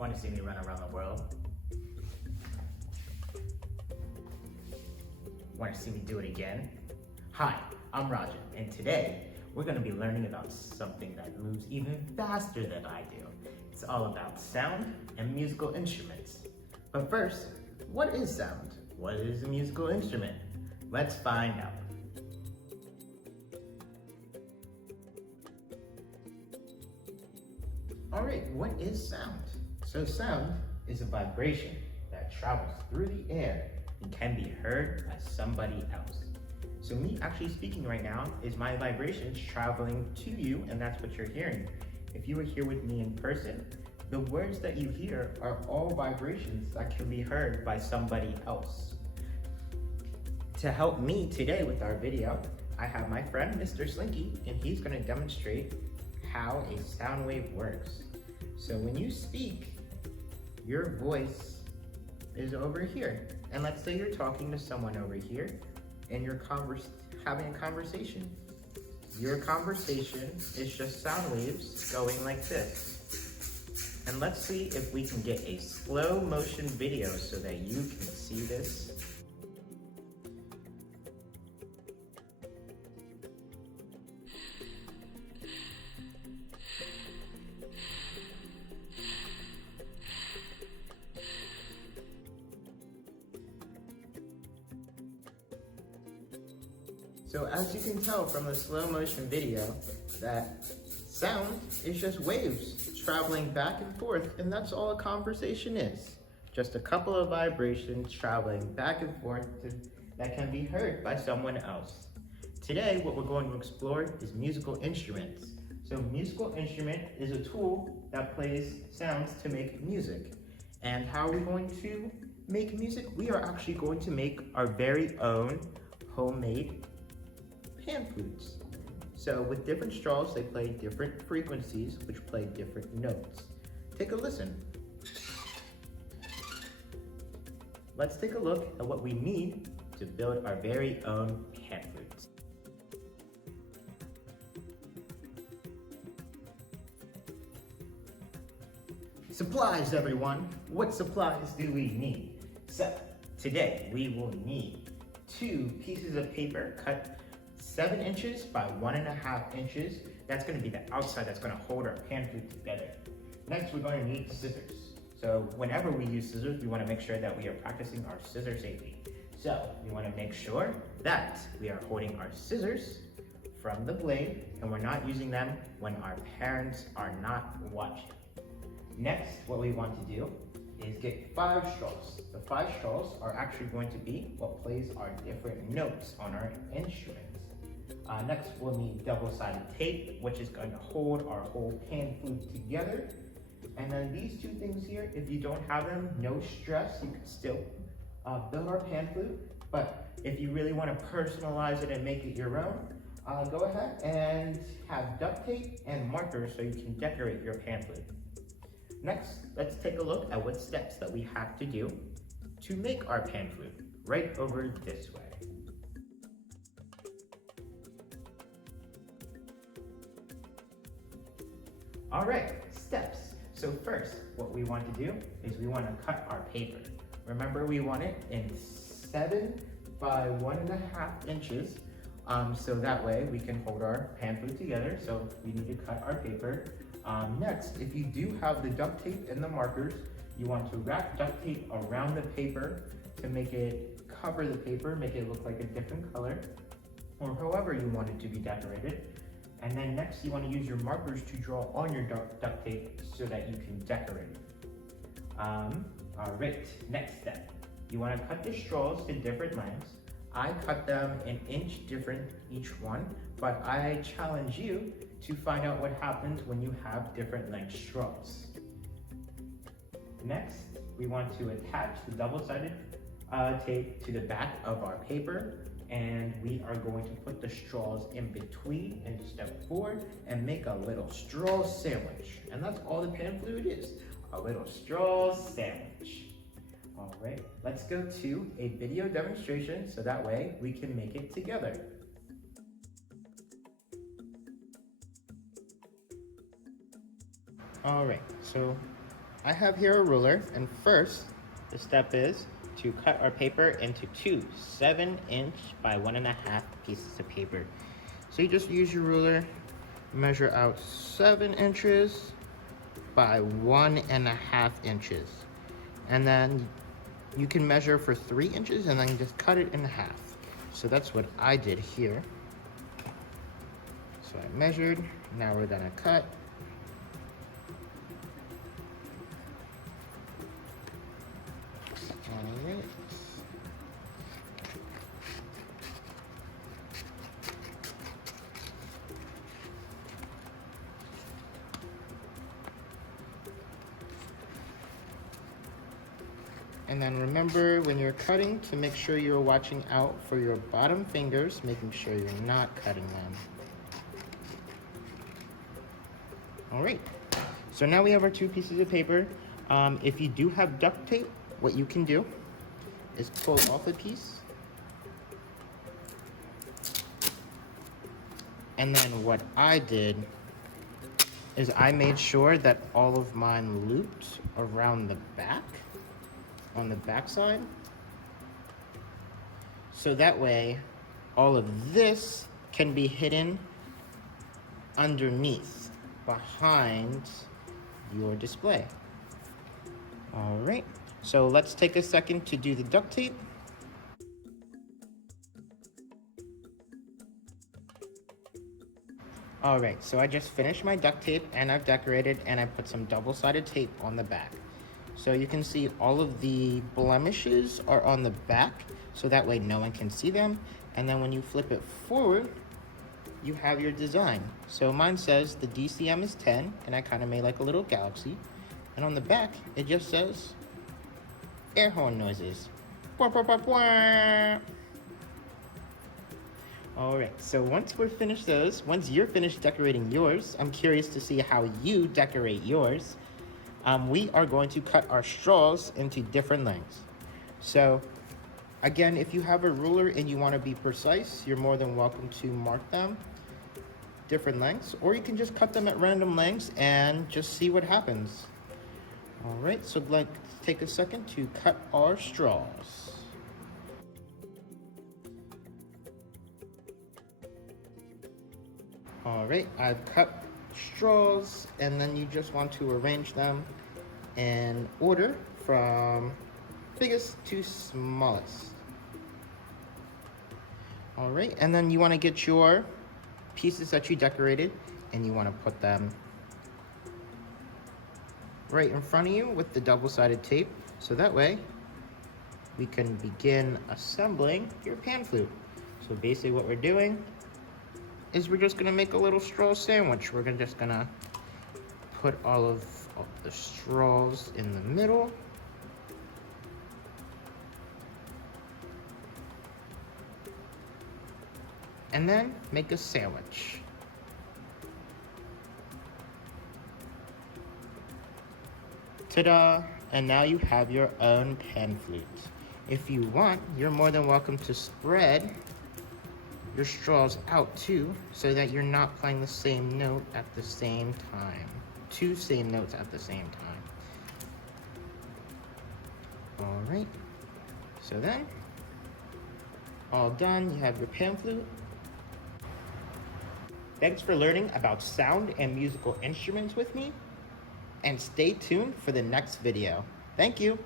Want to see me run around the world? Want to see me do it again? Hi, I'm Raja, and today we're going to be learning about something that moves even faster than I do. It's all about sound and musical instruments. But first, what is sound? What is a musical instrument? Let's find out. Alright, what is sound? So sound is a vibration that travels through the air and can be heard by somebody else. So me actually speaking right now is my vibrations traveling to you, and that's what you're hearing. If you were here with me in person, the words that you hear are all vibrations that can be heard by somebody else. To help me today with our video, I have my friend Mr. Slinky, and he's going to demonstrate how a sound wave works. So when you speak, your voice is over here. And let's say you're talking to someone over here and you're having a conversation. Your conversation is just sound waves going like this. And let's see if we can get a slow motion video so that you can see this. So as you can tell from the slow motion video, that sound is just waves traveling back and forth, and that's all a conversation is. Just a couple of vibrations traveling back and forth that can be heard by someone else. Today, what we're going to explore is musical instruments. So musical instrument is a tool that plays sounds to make music. And how are we going to make music? We are actually going to make our very own homemade pan flutes. So with different straws, they play different frequencies, which play different notes. Take a listen. Let's take a look at what we need to build our very own pan flutes. Supplies, everyone. What supplies do we need? So today we will need 2 pieces of paper cut 7 inches by 1.5 inches. That's going to be the outside that's going to hold our pan flute together. Next, we're going to need scissors. So whenever we use scissors, we want to make sure that we are practicing our scissor safety. So we want to make sure that we are holding our scissors from the blade and we're not using them when our parents are not watching. Next, what we want to do is get 5 straws. The 5 straws are actually going to be what plays our different notes on our instruments. Next, we'll need double-sided tape, which is going to hold our whole pan flute together. And then these 2 things here, if you don't have them, no stress, you can still build our pan flute. But if you really want to personalize it and make it your own, go ahead and have duct tape and markers so you can decorate your pan flute. Next, let's take a look at what steps that we have to do to make our pan flute, right over this way. All right, steps. So first, what we want to do is we want to cut our paper. Remember, we want it in 7 by 1.5 inches, so that way we can hold our pan flute together. So we need to cut our paper. Next, if you do have the duct tape and the markers, you want to wrap duct tape around the paper to make it cover the paper, make it look like a different color, or however you want it to be decorated. And then next, you want to use your markers to draw on your duct tape so that you can decorate it. All right, next step. You want to cut the straws to different lengths. I cut them an inch different each one, but I challenge you to find out what happens when you have different length straws. Next, we want to attach the double-sided tape to the back of our paper, and we are going to put the straws in between in step 4 and make a little straw sandwich. And that's all the pan flute is, a little straw sandwich. All right, let's go to a video demonstration so that way we can make it together. All right, so I have here a ruler, and first, the step is to cut our paper into two 7-inch by 1.5 pieces of paper. So you just use your ruler, measure out 7 inches by 1.5 inches. And then you can measure for 3 inches and then just cut it in half. So that's what I did here. So I measured, now we're gonna cut. All right. And then remember when you're cutting to make sure you're watching out for your bottom fingers, making sure you're not cutting them. All right, so now we have our 2 pieces of paper. If you do have duct tape, what you can do is pull off a piece. And then what I did is I made sure that all of mine looped around the back, on the back side. So that way, all of this can be hidden underneath, behind your display. All right, so let's take a second to do the duct tape. All right, so I just finished my duct tape and I've decorated and I put some double-sided tape on the back. So you can see all of the blemishes are on the back, so that way no one can see them. And then when you flip it forward, you have your design. So mine says the DCM is 10, and I kind of made like a little galaxy. And on the back, it just says air horn noises. All right, so once we're finished once you're finished decorating yours, I'm curious to see how you decorate yours. We are going to cut our straws into different lengths. So again, if you have a ruler and you want to be precise, you're more than welcome to mark them different lengths, or you can just cut them at random lengths and just see what happens. All right, so let's take a second to cut our straws. All right, I've cut straws, and then you just want to arrange them in order from biggest to smallest. All right, and then you want to get your pieces that you decorated and you want to put them right in front of you with the double-sided tape, so that way we can begin assembling your pan flute. So basically what we're doing is we're just gonna make a little straw sandwich. We're just gonna put all of the straws in the middle. And then make a sandwich. Ta-da! And now you have your own pan flute. If you want, you're more than welcome to spread your straws out too, so that you're not playing the same note at the same time. 2 same notes at the same time. All right, so then, all done, you have your pan flute. Thanks for learning about sound and musical instruments with me, and stay tuned for the next video. Thank you.